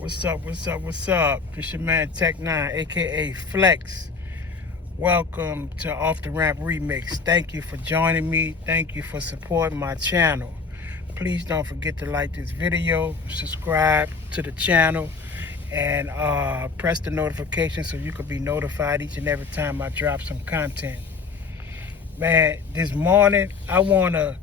What's up? What's up? What's up? It's your man Tec9, aka Flex. Welcome to Off the Ramp Remix. Thank you for joining me. Thank you for supporting my channel. Please don't forget to like this video, subscribe to the channel, and press the notification so you can be notified each and every time I drop some content. Man, this morning I want to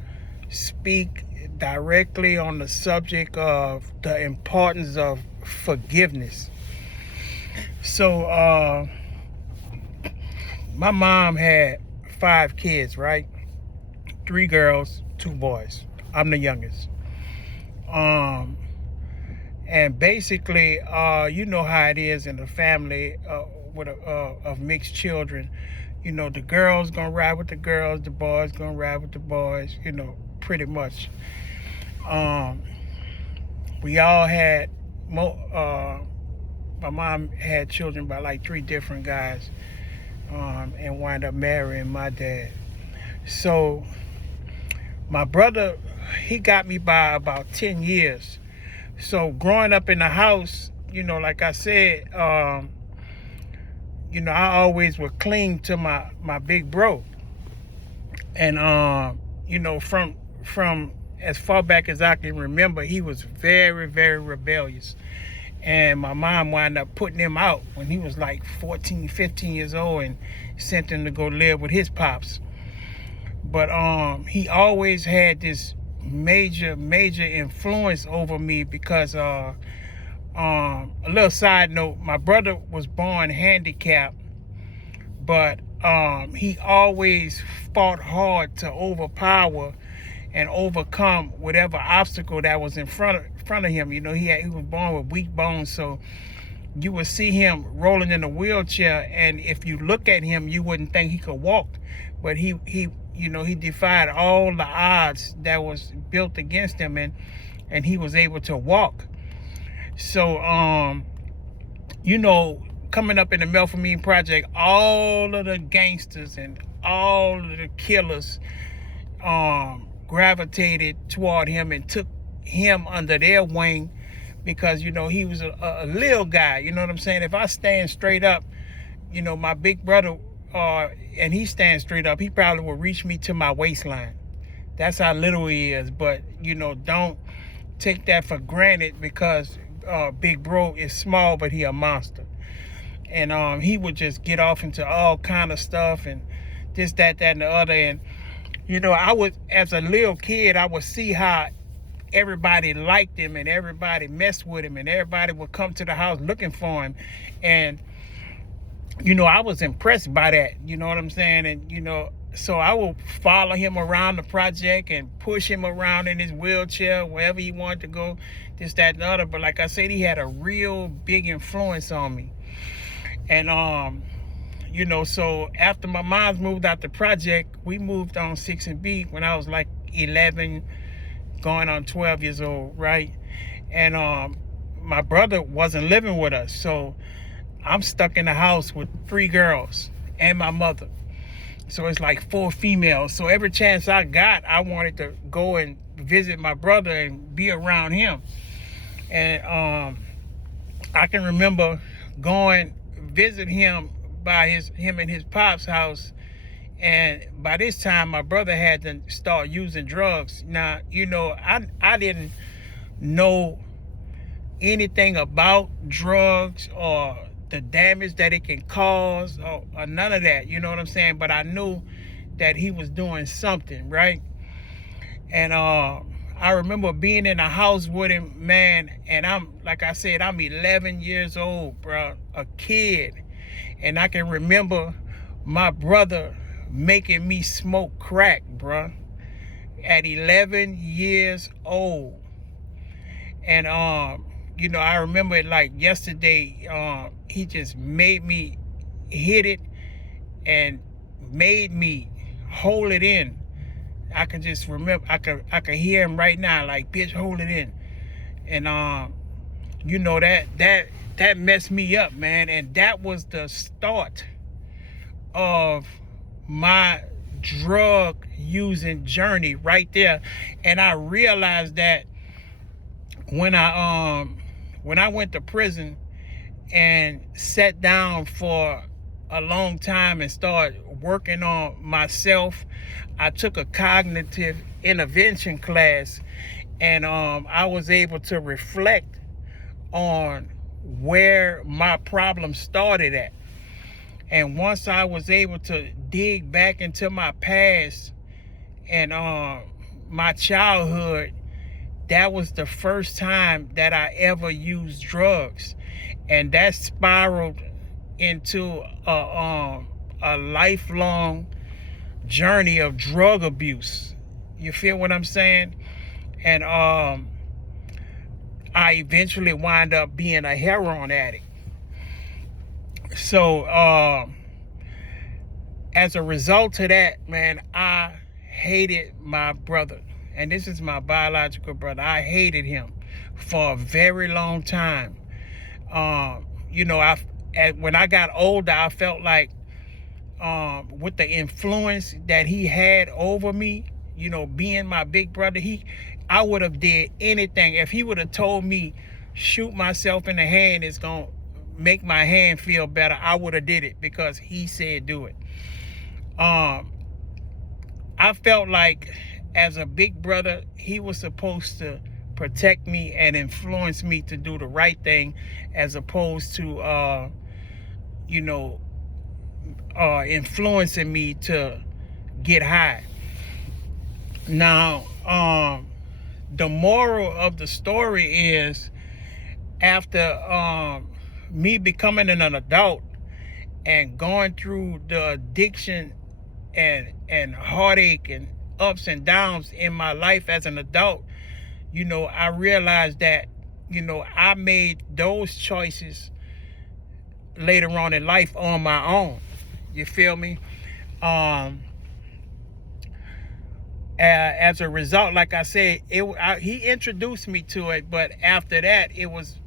speak directly on the subject of the importance of forgiveness. So my mom had 5 kids, right? 3 girls, 2 boys. I'm the youngest. And basically, you know how it is in the family with of mixed children. You know, the girls gonna ride with the girls, the boys gonna ride with the boys, you know, pretty much. We all had, my mom had children by like 3 different guys, and wound up marrying my dad. So my brother, he got me by about 10 years. So growing up in the house, you know, like I said, you know, I always would cling to my big bro. And, you know, from as far back as I can remember, he was very, very rebellious. And my mom wound up putting him out when he was like 14, 15 years old and sent him to go live with his pops. But he always had this major influence over me because a little side note, my brother was born handicapped, but he always fought hard to overpower and overcome whatever obstacle that was in front of him. You know, he was born with weak bones, so you would see him rolling in a wheelchair, and if you look at him, you wouldn't think he could walk. But he you know, he defied all the odds that was built against him, and he was able to walk. So you know, coming up in the Melphamine Project, all of the gangsters and all of the killers gravitated toward him and took him under their wing because, you know, he was a little guy. You know what I'm saying? If I stand straight up, you know, my big brother, and he stands straight up, he probably will reach me to my waistline. That's how little he is. But, you know, don't take that for granted because big bro is small, but he a monster. And he would just get off into all kind of stuff and this, that, and the other. And, you know, I would, as a little kid, I would see how everybody liked him and everybody messed with him and everybody would come to the house looking for him. And, you know, I was impressed by that, you know what I'm saying? And, you know, so I would follow him around the project and push him around in his wheelchair, wherever he wanted to go, this, that, and the other. But like I said, he had a real big influence on me. And, you know, so after my mom's moved out the project, we moved on 6 and B when I was like 11, going on 12 years old, right? And my brother wasn't living with us, so I'm stuck in the house with 3 girls and my mother. So it's like 4 females. So every chance I got, I wanted to go and visit my brother and be around him. And I can remember going visit him by him and his pop's house, and by this time my brother had to start using drugs. Now, you know, I didn't know anything about drugs or the damage that it can cause or none of that, you know what I'm saying? But I knew that he was doing something, right? And I remember being in a house with him, man, and like I said, I'm 11 years old, bro, a kid. And I can remember my brother making me smoke crack, bro, at 11 years old. And you know, I remember it like yesterday. He just made me hit it and made me hold it in. I can just remember, I can hear him right now, like, bitch, hold it in. And you know, that messed me up, man. And that was the start of my drug using journey right there. And I realized that when I when I went to prison and sat down for a long time and started working on myself, I took a cognitive intervention class, and I was able to reflect on where my problem started at. And once I was able to dig back into my past and my childhood, that was the first time that I ever used drugs. And that spiraled into a lifelong journey of drug abuse. You feel what I'm saying? And I eventually wind up being a heroin addict. So as a result of that, man, I hated my brother. And this is my biological brother. I hated him for a very long time. You know, when I got older, I felt like with the influence that he had over me, you know, being my big brother, I would have did anything. If he would have told me, shoot myself in the hand, it's going to make my hand feel better, I would have did it because he said do it. I felt like as a big brother, he was supposed to protect me and influence me to do the right thing, as opposed to, you know, influencing me to get high. Now, the moral of the story is, after me becoming an adult and going through the addiction and heartache and ups and downs in my life as an adult, you know, I realized that, you know, I made those choices later on in life on my own. You feel me? As a result, like I said, he introduced me to it, but after that, it was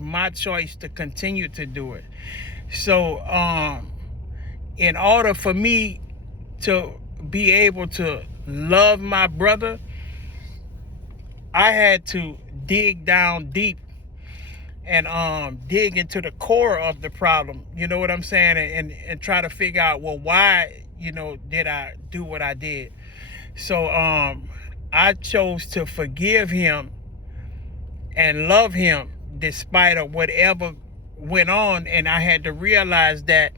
my choice to continue to do it. So, in order for me to be able to love my brother, I had to dig down deep and dig into the core of the problem. You know what I'm saying? And try to figure out, well, why, you know, did I do what I did? So I chose to forgive him and love him despite of whatever went on. And I had to realize that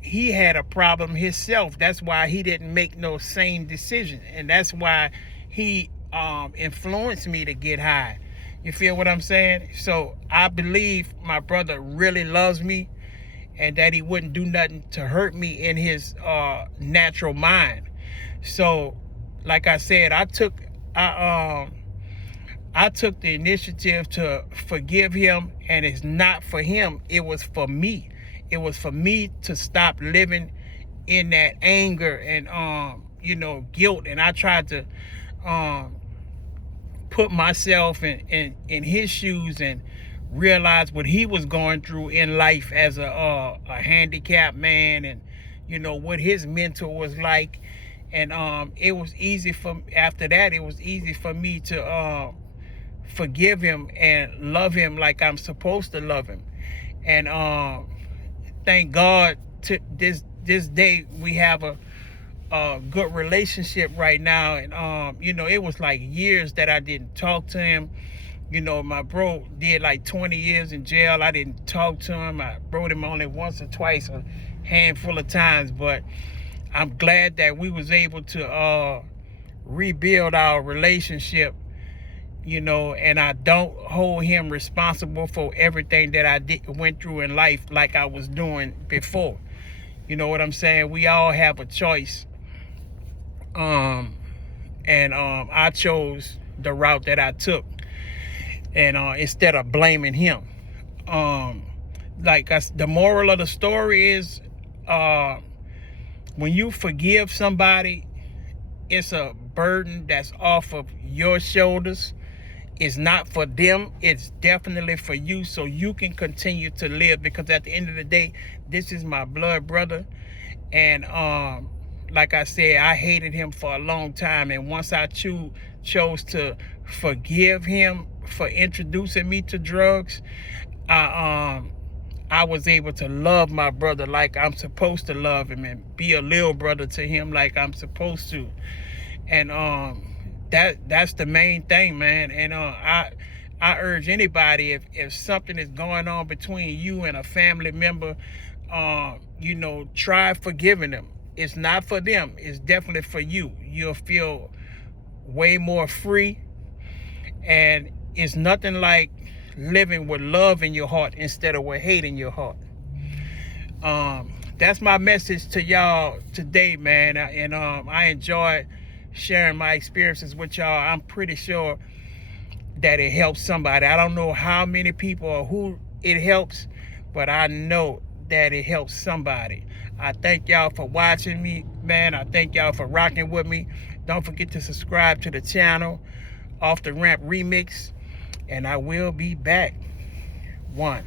he had a problem himself. That's why he didn't make no sane decision. And that's why he influenced me to get high. You feel what I'm saying? So I believe my brother really loves me, and that he wouldn't do nothing to hurt me in his natural mind. So, like I said, I took the initiative to forgive him, and it's not for him. It was for me. It was for me to stop living in that anger and you know, guilt. And I tried to put myself in his shoes and realize what he was going through in life as a handicapped man, and you know what his mentor was like. And it was easy after that, it was easy for me to forgive him and love him like I'm supposed to love him. And thank God to this day we have a good relationship right now. And you know, it was like years that I didn't talk to him. You know, my bro did like 20 years in jail. I didn't talk to him. I wrote him only once or twice, a handful of times. But I'm glad that we was able to rebuild our relationship, you know, and I don't hold him responsible for everything that I went through in life like I was doing before. You know what I'm saying? We all have a choice. And I chose the route that I took, and instead of blaming him. The moral of the story is, when you forgive somebody, it's a burden that's off of your shoulders. It's not for them, it's definitely for you, so you can continue to live. Because at the end of the day, this is my blood brother. And like I said, I hated him for a long time. And once I chose to forgive him for introducing me to drugs. I was able to love my brother like I'm supposed to love him, and be a little brother to him like I'm supposed to. And that's the main thing, man. And I urge anybody, if something is going on between you and a family member, you know, try forgiving them. It's not for them, it's definitely for you. You'll feel way more free, and it's nothing like living with love in your heart instead of with hate in your heart. That's my message to y'all today, man. And I enjoyed sharing my experiences with y'all. I'm pretty sure that it helps somebody. I don't know how many people or who it helps, but I know that it helps somebody. I thank y'all for watching me, man. I thank y'all for rocking with me. Don't forget to subscribe to the channel, Off the Ramp Remix, and I will be back. One.